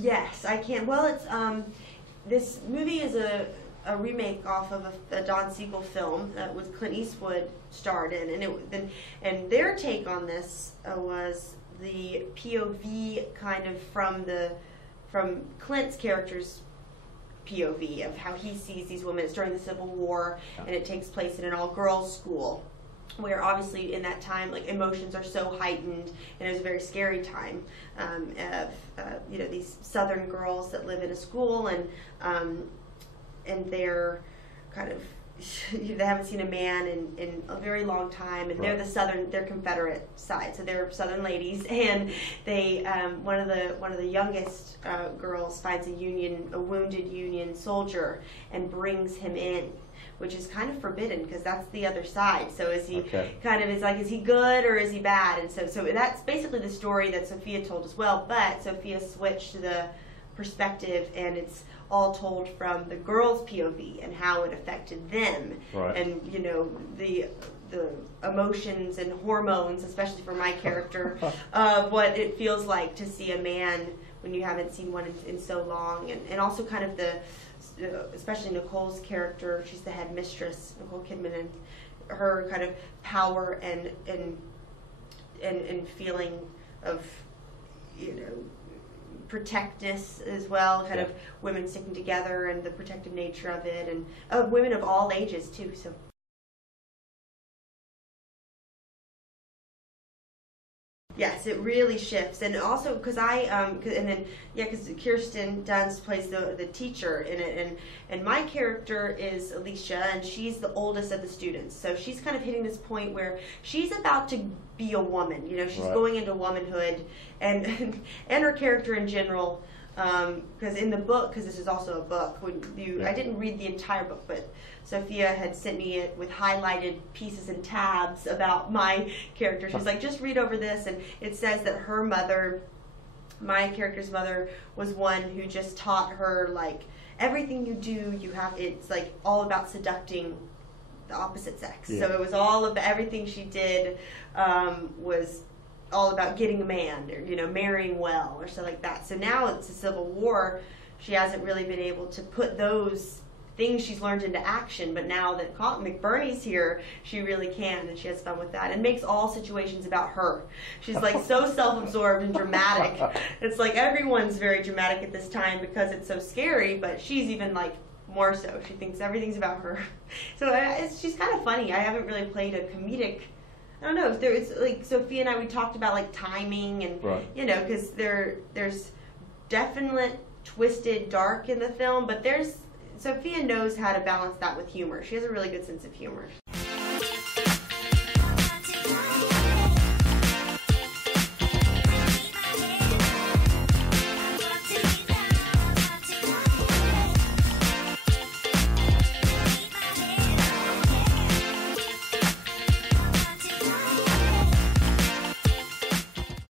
Yes, I can. Well, it's this movie is a remake off of a Don Siegel film that with Clint Eastwood starred in, and their take on this was the POV kind of from Clint's character's POV of how he sees these women. It's during the Civil War, and it takes place in an all-girls school, where obviously in that time, like, emotions are so heightened, and it was a very scary time of you know, these Southern girls that live in a school, and they're kind of they haven't seen a man in a very long time, and right. they're Confederate side, so they're Southern ladies, and they one of the youngest girls finds a wounded Union soldier and brings him in, which is kind of forbidden because that's the other side. So is he kind of, is like, is he good or is he bad? And so that's basically the story that Sofia told as well, but Sofia switched the perspective, and it's all told from the girls' POV and how it affected them, right. And you know, the emotions and hormones, especially for my character, of what it feels like to see a man when you haven't seen one in so long, and also kind of especially Nicole's character. She's the head mistress, Nicole Kidman, and her kind of power and feeling of, you know, protectiveness as well, kind of women sticking together and the protective nature of it, and women of all ages too. So yes, it really shifts, and also because because Kirsten Dunst plays the teacher in it, and my character is Alicia, and she's the oldest of the students, so she's kind of hitting this point where she's about to be a woman. You know, she's right. going into womanhood, and her character in general. Because in the book, because this is also a book, I didn't read the entire book, but Sofia had sent me it with highlighted pieces and tabs about my character. She's like, just read over this, and it says that her mother, my character's mother, was one who just taught her, like, everything you do, it's like all about seducing the opposite sex. Yeah. So it was all of everything she did was all about getting a man, or, you know, marrying well, or stuff like that. So now it's a Civil War, she hasn't really been able to put those things she's learned into action, but now that McBurney's here, she really can, and she has fun with that, and makes all situations about her. She's like so self-absorbed and dramatic. It's like everyone's very dramatic at this time because it's so scary, but she's even like more so. She thinks everyth's about her. So she's kind of funny. I haven't really played a comedic, I don't know, it's like Sofia and I, we talked about like timing and, right. You know, because there's definite twisted dark in the film, but Sofia knows how to balance that with humor. She has a really good sense of humor.